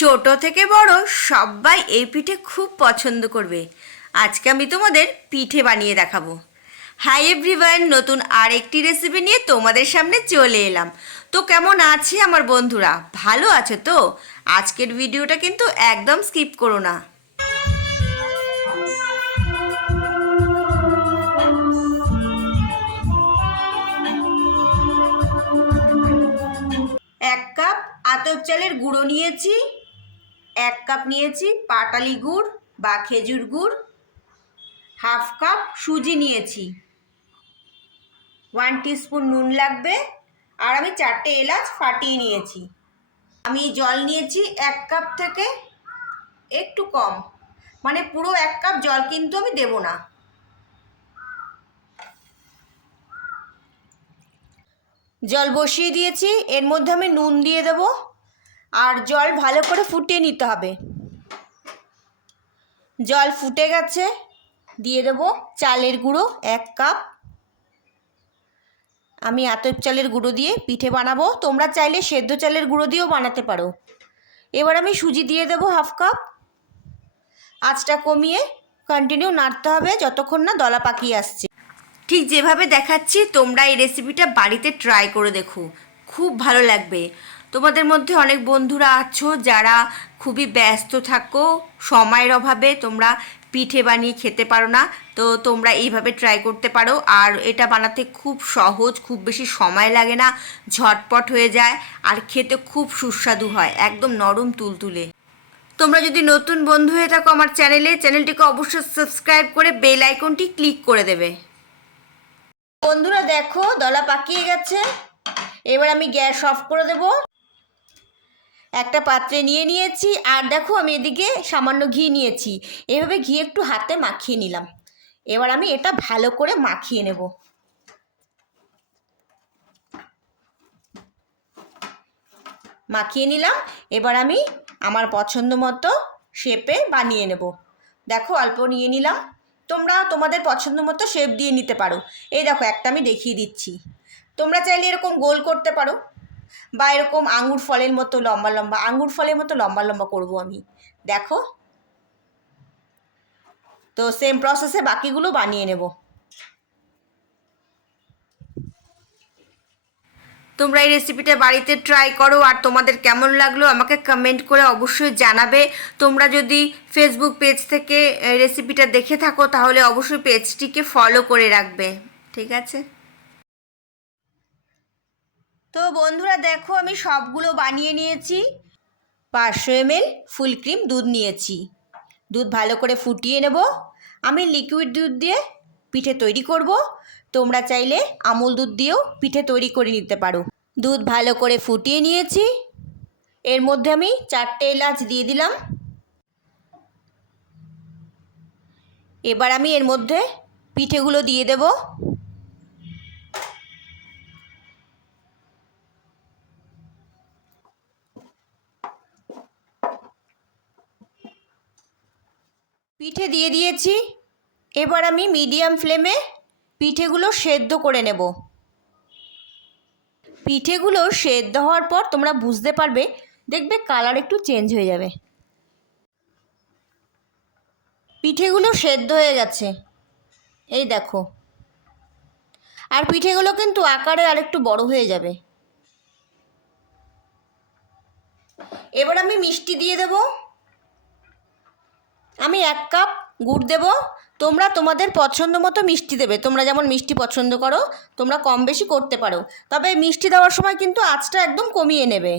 ছোট থেকে বড় সবাই এই পিঠে খুব পছন্দ করবে। আজকে আমি তোমাদের পিঠে বানিয়ে দেখাবো। হাই এভরিওয়ান, নতুন আরেকটি রেসিপি নিয়ে তোমাদের সামনে চলে এলাম। তো কেমন আছে আমার বন্ধুরা? ভালো আছে তো? আজকের ভিডিওটা কিন্তু একদম স্কিপ করো না। এক কাপ আতপ চালের গুঁড়ো নিয়েছি, এক কাপ নিয়েছি পাটালি গুড় বা খেজুর গুড়, হাফ কাপ সুজি নিয়েছি, 1 টিস্পুন নুন লাগবে, আর আমি 4টে এলাচ ফাটিয়ে নিয়েছি। আমি জল নিয়েছি 1 কাপ থেকে একটু কম, মানে পুরো 1 কাপ জল কিন্তু আমি দেব না। জল বসিয়ে দিয়েছি, এর মধ্যে আমি নুন দিয়ে দেব, আর জল ভালো করে ফুটিয়ে নিতে হবে। জল ফুটে গেছে, দিয়ে দেব চালের গুঁড়ো 1 কাপ। আমি আতপ চালের গুঁড়ো দিয়ে পিঠে বানাবো, তোমরা চাইলে সেদ্ধ চালের গুঁড়ো দিয়েও বানাতে পারো। এবার আমি সুজি দিয়ে দেবো হাফ কাপ। আঁচটা কমিয়ে কন্টিনিউ নাড়তে হবে যতক্ষণ না দলা পাকিয়ে আসছে। ঠিক যেভাবে দেখাচ্ছি তোমরা এই রেসিপিটা বাড়িতে ট্রাই করে দেখো, খুব ভালো লাগবে। তোমাদের মধ্যে অনেক বন্ধুরা আছো যারা খুবই ব্যস্ত থাকো, সময়ের অভাবে তোমরা পিঠে বানিয়ে খেতে পারো না, তো তোমরা এইভাবে ট্রাই করতে পারো। আর এটা বানাতে খুব সহজ, খুব বেশি সময় লাগে না, ঝটপট হয়ে যায়, আর খেতে খুব সুস্বাদু হয়, একদম নরম তুলতুলে। তোমরা যদি নতুন বন্ধু হয়ে থাকো আমার চ্যানেলটিকে অবশ্যই সাবস্ক্রাইব করে বেল আইকনটি ক্লিক করে দেবে। বন্ধুরা দেখো দলা পাকিয়ে গেছে, এবার আমি গ্যাস অফ করে দেব। একটা পাত্রে নিয়ে নিয়েছি, আর দেখো আমি এদিকে সামান্য ঘি নিয়েছি, এভাবে ঘি একটু হাতে মাখিয়ে নিলাম। এবার আমি এটা ভালো করে মাখিয়ে নেব। মাখিয়ে নিলাম, এবার আমি আমার পছন্দ মতো শেপে বানিয়ে নেব। দেখো অল্প নিয়ে নিলাম, তোমরা তোমাদের পছন্দ মতো শেপ দিয়ে নিতে পারো। এই দেখো একটা আমি দেখিয়ে দিচ্ছি, তোমরা চাইলে এরকম গোল করতে পারো, বা এরকম আঙুর ফলের মতো লম্বা লম্বা, আঙুর ফলের মতো লম্বা লম্বা করবো আমি। দেখো, তো সেম প্রসেসে বাকিগুলো বানিয়ে নেব। তোমরা এই রেসিপিটা বাড়িতে ট্রাই করো, আর তোমাদের কেমন লাগলো আমাকে কমেন্ট করে অবশ্যই জানাবে। তোমরা যদি ফেসবুক পেজ থেকে রেসিপিটা দেখে থাকো তাহলে অবশ্যই পেজটিকে ফলো করে রাখবে, ঠিক আছে? তো বন্ধুরা দেখো আমি সবগুলো বানিয়ে নিয়েছি। 500 ml ফুল ক্রিম দুধ নিয়েছি, দুধ ভালো করে ফুটিয়ে নেব। আমি লিকুইড দুধ দিয়ে পিঠে তৈরি করব, তোমরা চাইলে আমুল দুধ দিয়েও পিঠে তৈরি করে নিতে পারো। দুধ ভালো করে ফুটিয়ে নিয়েছি, এর মধ্যে আমি 4টে এলাচ দিয়ে দিলাম। এবার আমি এর মধ্যে পিঠেগুলো দিয়ে দেব। পিঠে দিয়ে দিয়েছি, এবার আমি মিডিয়াম ফ্লেমে পিঠেগুলো সেদ্ধ করে নেব। পিঠেগুলো সেদ্ধ হওয়ার পর তোমরা বুঝতে পারবে, দেখবে কালার একটু চেঞ্জ হয়ে যাবে। পিঠেগুলো সেদ্ধ হয়ে গেছে, এই দেখো। আর পিঠেগুলো কিন্তু আকারে আরেকটু বড় হয়ে যাবে। এবার আমি মিষ্টি দিয়ে দেব। আমি 1 কাপ গুড় দেব, তোমরা তোমাদের পছন্দ মতো মিষ্টি দেবে, তোমরা যেমন মিষ্টি পছন্দ করো তোমরা কম বেশি করতে পারো, তবে মিষ্টি দেওয়ার সময় কিন্তু আঁচটা একদম কমিয়ে নেবে।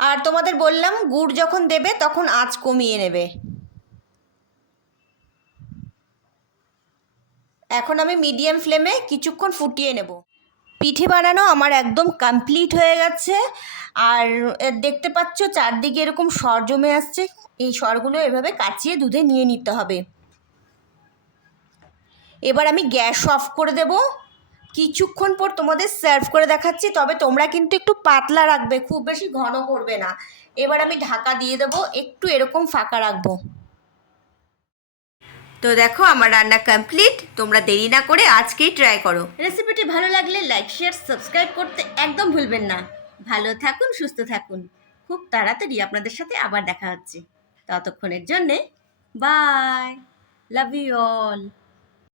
আর তোমাদের বললাম গুড় যখন দেবে তখন আঁচ কমিয়ে নেবে। এখন আমি মিডিয়াম ফ্লেমে কিছুক্ষণ ফুটিয়ে নেব। পিঠে বানানো আমার একদম কমপ্লিট হয়ে গেছে, আর দেখতে পাচ্ছ চারদিকে এরকম সর জমে আসছে, এই সরগুলো এভাবে কাচিয়ে দুধে নিয়ে নিতে হবে। এবার আমি গ্যাস অফ করে দেব। কিছুক্ষণ পর তোমাদের সার্ভ করে দেখাচ্ছি, তবে তোমরা কিন্তু একটু পাতলা রাখবে, খুব বেশি ঘন করবে না। এবার আমি ঢাকা দিয়ে দেব, একটু এরকম ফাঁকা রাখবো। তো দেখো আমার রান্না কমপ্লিট। তোমরা দেরি না করে আজকেই ট্রাই করো। রেসিপিটি ভালো লাগলে লাইক শেয়ার সাবস্ক্রাইব করতে একদম ভুলবেন না। ভালো থাকুন, সুস্থ থাকুন। খুব তাড়াতাড়ি আপনাদের সাথে আবার দেখা হচ্ছে। ততক্ষণের জন্যে বাই, লাভ ইউ অল।